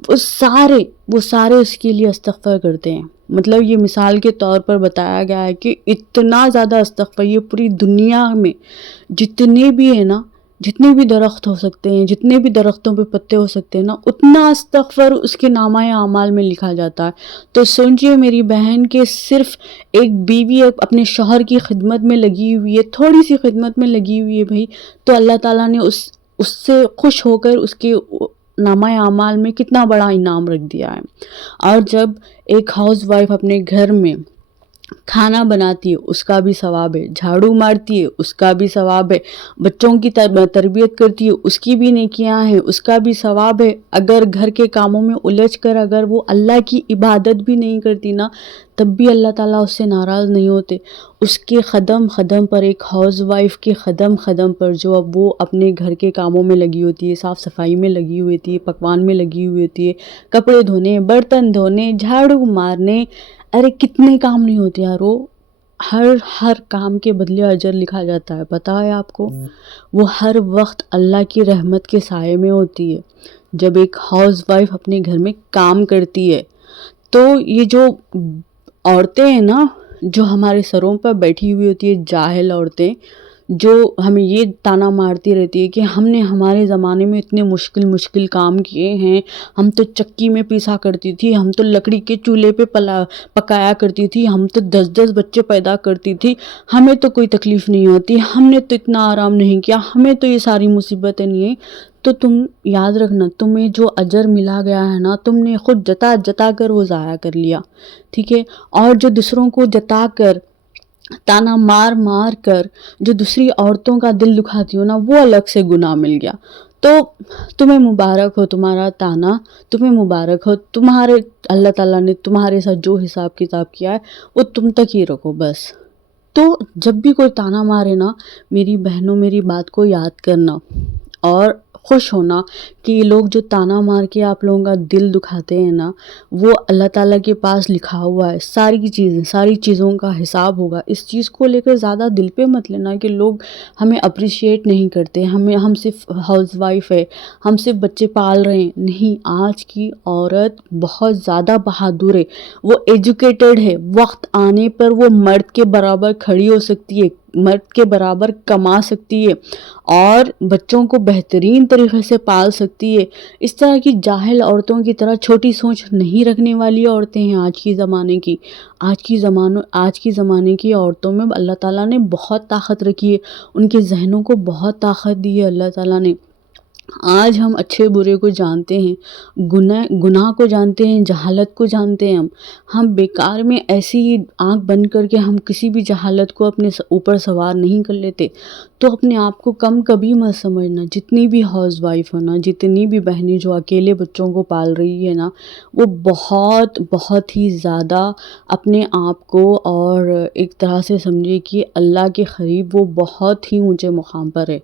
وہ سارے اس کے لیے استغفار کرتے ہیں. مطلب یہ مثال کے طور پر بتایا گیا ہے کہ اتنا زیادہ استغفار یہ پوری دنیا میں جتنے بھی ہیں نا، جتنے بھی درخت ہو سکتے ہیں، جتنے بھی درختوں پہ پتے ہو سکتے ہیں نا، اتنا استغفار اس کے نامہ اعمال میں لکھا جاتا ہے. تو سوچئے میری بہن کہ صرف ایک بیوی اپنے شوہر کی خدمت میں لگی ہوئی ہے، تھوڑی سی خدمت میں لگی ہوئی ہے بھائی، تو اللہ تعالیٰ نے اس سے خوش ہو کر اس کے نامہ اعمال میں کتنا بڑا انعام رکھ دیا ہے. اور جب ایک ہاؤس وائف اپنے گھر میں کھانا بناتی ہے اس کا بھی ثواب ہے، جھاڑو مارتی ہے اس کا بھی ثواب ہے، بچوں کی تربیت کرتی ہے اس کی بھی نیکیاں ہیں، اس کا بھی ثواب ہے. اگر گھر کے کاموں میں الجھ کر اگر وہ اللہ کی عبادت بھی نہیں کرتی نا، تب بھی اللہ تعالیٰ اس سے ناراض نہیں ہوتے. اس کے قدم قدم پر، ایک ہاؤس وائف کے قدم قدم پر جو اب وہ اپنے گھر کے کاموں میں لگی ہوتی ہے، صاف صفائی میں لگی ہوئی ہوتی ہے، پکوان میں لگی ہوئی ہوتی ہے، کپڑے دھونے، برتن دھونے، جھاڑو مارنے، ارے کتنے کام نہیں ہوتے یار. ہر کام کے بدلے اجر لکھا جاتا ہے، پتہ ہے آپ کو. وہ ہر وقت اللہ کی رحمت کے سائے میں ہوتی ہے جب ایک ہاؤس وائف اپنے گھر میں کام کرتی ہے. تو یہ جو عورتیں ہیں نا، جو ہمارے سروں پر بیٹھی ہوئی ہوتی ہے، جاہل عورتیں، جو ہمیں یہ تانا مارتی رہتی ہے کہ ہم نے ہمارے زمانے میں اتنے مشکل کام کیے ہیں، ہم تو چکی میں پیسا کرتی تھی، ہم تو لکڑی کے چولہے پہ پکایا کرتی تھی، ہم تو 10 بچے پیدا کرتی تھی، ہمیں تو کوئی تکلیف نہیں ہوتی، ہم نے تو اتنا آرام نہیں کیا، ہمیں تو یہ ساری مصیبتیں نہیں ہیں. تو تم یاد رکھنا، تمہیں جو اجر ملا گیا ہے نا، تم نے خود جتا جتا کر وہ ضائع کر لیا، ٹھیک ہے. اور جو دوسروں کو جتا کر، تانا مار مار کر جو دوسری عورتوں کا دل دکھاتی ہو نا، وہ الگ سے گناہ مل گیا. تو تمہیں مبارک ہو تمہارا تانا، تمہیں مبارک ہو تمہارے اللہ تعالیٰ نے تمہارے ساتھ جو حساب کتاب کیا ہے وہ تم تک ہی رکھو بس. تو جب بھی کوئی تانا مارے نا، میری بہنوں میری بات کو یاد کرنا اور خوش ہونا کہ یہ لوگ جو تانا مار کے آپ لوگوں کا دل دکھاتے ہیں نا، وہ اللہ تعالیٰ کے پاس لکھا ہوا ہے، ساری چیزوں کا حساب ہوگا. اس چیز کو لے کر زیادہ دل پہ مت لینا کہ لوگ ہمیں اپریشیٹ نہیں کرتے، ہم صرف ہاؤس وائف ہے، ہم صرف بچے پال رہے ہیں. نہیں، آج کی عورت بہت زیادہ بہادر ہے، وہ ایجوکیٹڈ ہے، وقت آنے پر وہ مرد کے برابر کھڑی ہو سکتی ہے، مرد کے برابر کما سکتی ہے اور بچوں کو بہترین طریقے سے پال سکتی ہے. اس طرح کی جاہل عورتوں کی طرح چھوٹی سوچ نہیں رکھنے والی عورتیں ہیں آج کی زمانے کی. آج کی زمانے کی عورتوں میں اللہ تعالیٰ نے بہت طاقت رکھی ہے، ان کے ذہنوں کو بہت طاقت دی ہے اللہ تعالیٰ نے. آج ہم اچھے برے کو جانتے ہیں، گناہ کو جانتے ہیں، جہالت کو جانتے ہیں. ہم بیکار میں ایسی ہی آنکھ بند کر کے ہم کسی بھی جہالت کو اپنے اوپر سوار نہیں کر لیتے. تو اپنے آپ کو کم کبھی مت سمجھنا. جتنی بھی ہاؤس وائف ہو نا، جتنی بھی بہنیں جو اکیلے بچوں کو پال رہی ہے نا، وہ بہت ہی زیادہ اپنے آپ کو اور ایک طرح سے سمجھے کہ اللہ کے قریب وہ بہت ہی اونچے مقام پر ہے.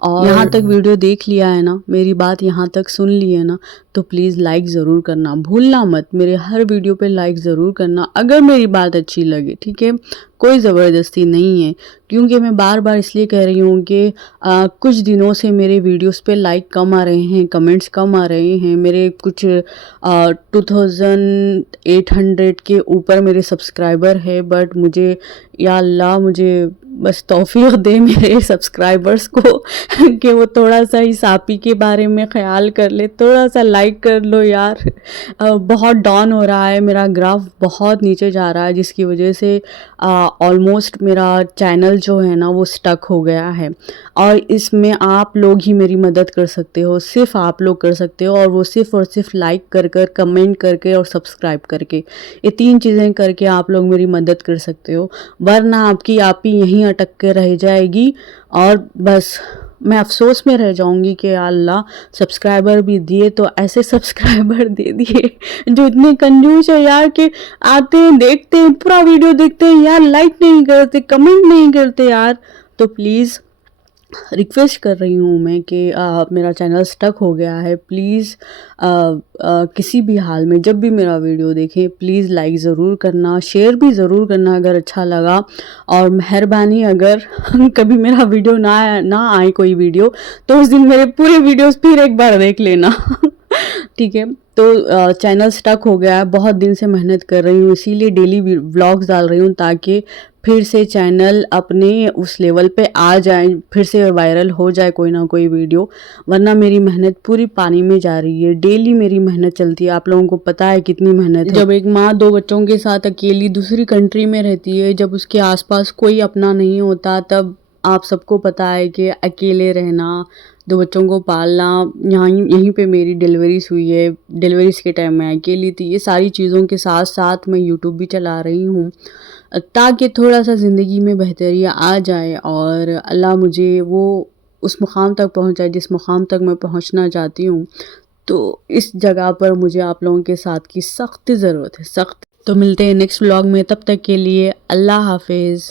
اور یہاں تک ویڈیو دیکھ لیا ہے نا، میری بات یہاں تک سن لی ہے نا، تو پلیز لائک ضرور کرنا، بھولنا مت. میرے ہر ویڈیو پہ لائک ضرور کرنا اگر میری بات اچھی لگے، ٹھیک ہے. کوئی زبردستی نہیں ہے، کیونکہ میں بار بار اس لیے کہہ رہی ہوں کہ کچھ دنوں سے میرے ویڈیوز پہ لائک کم آ رہے ہیں، کمنٹس کم آ رہے ہیں. میرے کچھ 2800 کے اوپر میرے سبسکرائبر ہے، بٹ مجھے یا اللہ مجھے بس توفیق دے میرے سبسکرائبرز کو کہ وہ تھوڑا سا اس آپی کے بارے میں خیال کر لے، تھوڑا سا لائک کر لو یار. بہت ڈاؤن ہو رہا ہے میرا گراف، بہت نیچے جا رہا ہے، جس کی وجہ سے آلموسٹ میرا چینل جو ہے نا وہ سٹک ہو گیا ہے. اور اس میں آپ لوگ ہی میری مدد کر سکتے ہو، صرف آپ لوگ کر سکتے ہو، اور وہ صرف لائک کر کمنٹ کر کے اور سبسکرائب کر کے، یہ 3 چیزیں کر کے آپ لوگ میری مدد کر سکتے ہو. ورنہ آپ کی آپی یہیں اٹک کے رہ جائے گی اور بس میں افسوس میں رہ جاؤں گی کہ یا اللہ سبسکرائبر بھی دیے تو ایسے سبسکرائبر دے دیے جو اتنے کنجوس ہے یار، کہ آتے ہیں دیکھتے ہیں پورا ویڈیو دیکھتے ہیں یار، لائک نہیں کرتے، کمنٹ نہیں کرتے یار. تو پلیز ریکویسٹ کر رہی ہوں میں کہ میرا چینل سٹک ہو گیا ہے، پلیز کسی بھی حال میں جب بھی میرا ویڈیو دیکھیں پلیز لائک ضرور کرنا، شیئر بھی ضرور کرنا اگر اچھا لگا. اور مہربانی اگر کبھی میرا ویڈیو نہ آئے کوئی ویڈیو، تو اس دن میرے پورے ویڈیوز پھر ایک بار دیکھ لینا. ٹھیک ہے. تو چینل سٹک ہو گیا ہے, بہت دن سے محنت کر رہی ہوں, اسی لیے ڈیلی ولاگز ڈال رہی ہوں تاکہ پھر سے چینل اپنے اس لیول پہ آ جائیں, پھر سے وائرل ہو جائے کوئی نہ کوئی ویڈیو. ورنہ میری محنت پوری پانی میں جا رہی ہے, ڈیلی میری محنت چلتی ہے, آپ لوگوں کو پتہ ہے کتنی محنت ہے. جب ایک ماں 2 بچوں کے ساتھ اکیلی دوسری کنٹری میں رہتی ہے, جب اس کے آس پاس کوئی اپنا نہیں ہوتا, تب آپ سب کو پتہ ہے کہ اکیلے رہنا, 2 بچوں کو پالنا, یہیں پہ میری ڈیلیوریز ہوئی ہے, ڈیلیوریز کے ٹائم میں اکیلی تھی. یہ ساری چیزوں کے ساتھ ساتھ میں یوٹیوب بھی چلا رہی ہوں تاکہ تھوڑا سا زندگی میں بہتری آ جائے اور اللہ مجھے وہ اس مقام تک پہنچائے جس مقام تک میں پہنچنا چاہتی ہوں. تو اس جگہ پر مجھے آپ لوگوں کے ساتھ کی سخت ضرورت ہے, سخت. تو ملتے ہیں نیکسٹ ولاگ میں, تب تک کے لیے اللہ حافظ.